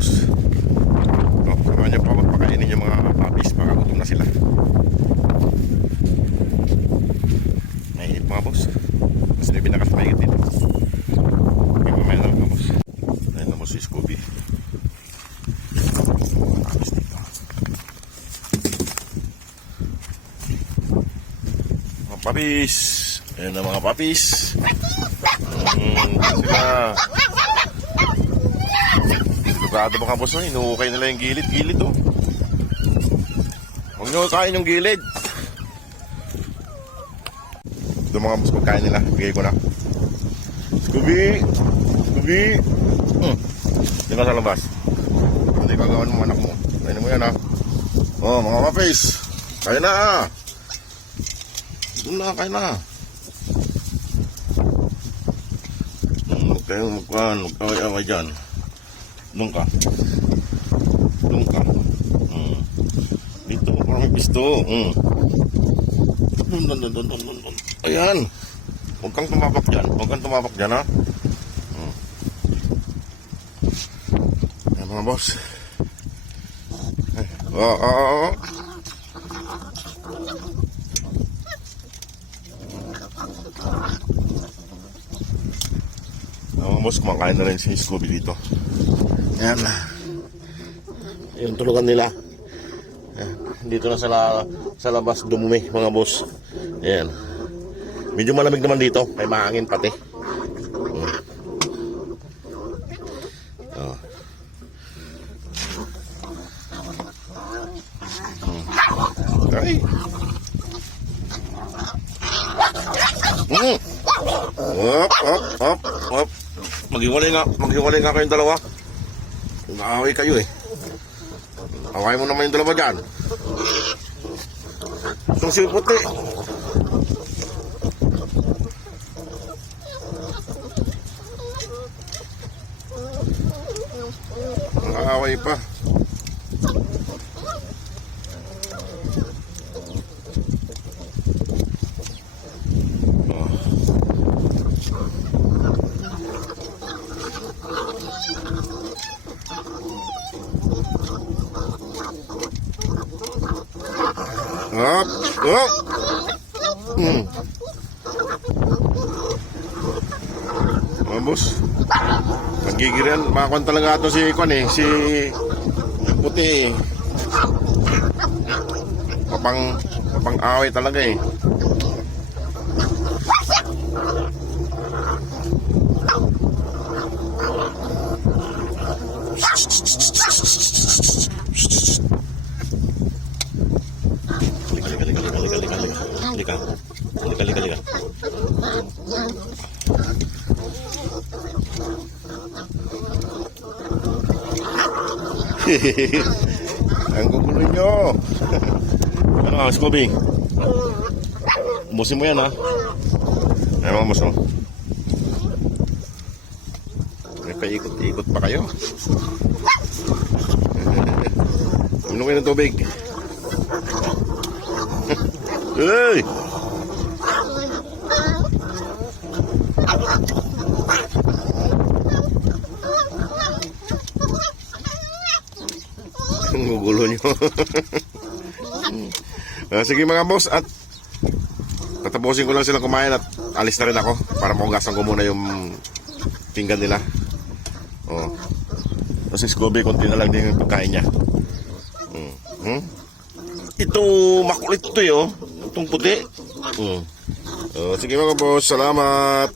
boss. Samahan niyo pa magpakainin yung mga puppies. Makagutom na sila. Mainit mga boss. Mas may binakas mahigit dito. Okay, mamaya lang mga boss. Ayun na boss si Scooby. Puppies dito. Mga puppies. Ayun na mga puppies. Sila. Sigurado mga boss, inuukay nila yung gilid-gilid oh. Huwag nyo kain yung gilid. Ito mga boss, pagkain nila, bigay ko na. Scooby! Scooby! Hindi ka sa labas. Hindi ka gawan mo anak mo. Kainin mo yan ha. Oh mga puppies, kain na. Doon na, kain na. Huwag kayong magkaway-away dyan. Doon ka. Doon ka. Dito, parang may pisto. Doon. Ayan. Huwag kang tumapak dyan. Huwag kang tumapak dyan, ha? Ayan, mga boss. Oo. Mga boss, kumakain na rin si Scooby dito. Ayan. Yung tulugan nila. Ayan. Dito na sa labas dumumi mga boss. Ayan. Medyo malamig naman dito. May mahangin pati. Oh. Ay. Hop. Maghiwalay nga kayong dalawa. Naaway kayo eh. Away mo naman yung dalawa dyan. Itong si puti. Naaway pa. Hop. Boss. Magigiran, makakuan talaga ito si puti. Mapang away talaga eh. Halika. Ang gugulo nyo. Ano, Scooby? Ubusin mo yan ha. Ay mga boss, may paikot-ikot pa kayo. Inom kayo ng tubig. Hey! Ang gugulo nyo. Sige mga boss, at tatapusin ko lang silang kumain at alis na rin ako para mahugasan ko muna yung pinggan nila. Kasi Scooby, konti na lang din yung pagkain niya. Ito makulit ito itong puti. Sige mga boss, salamat.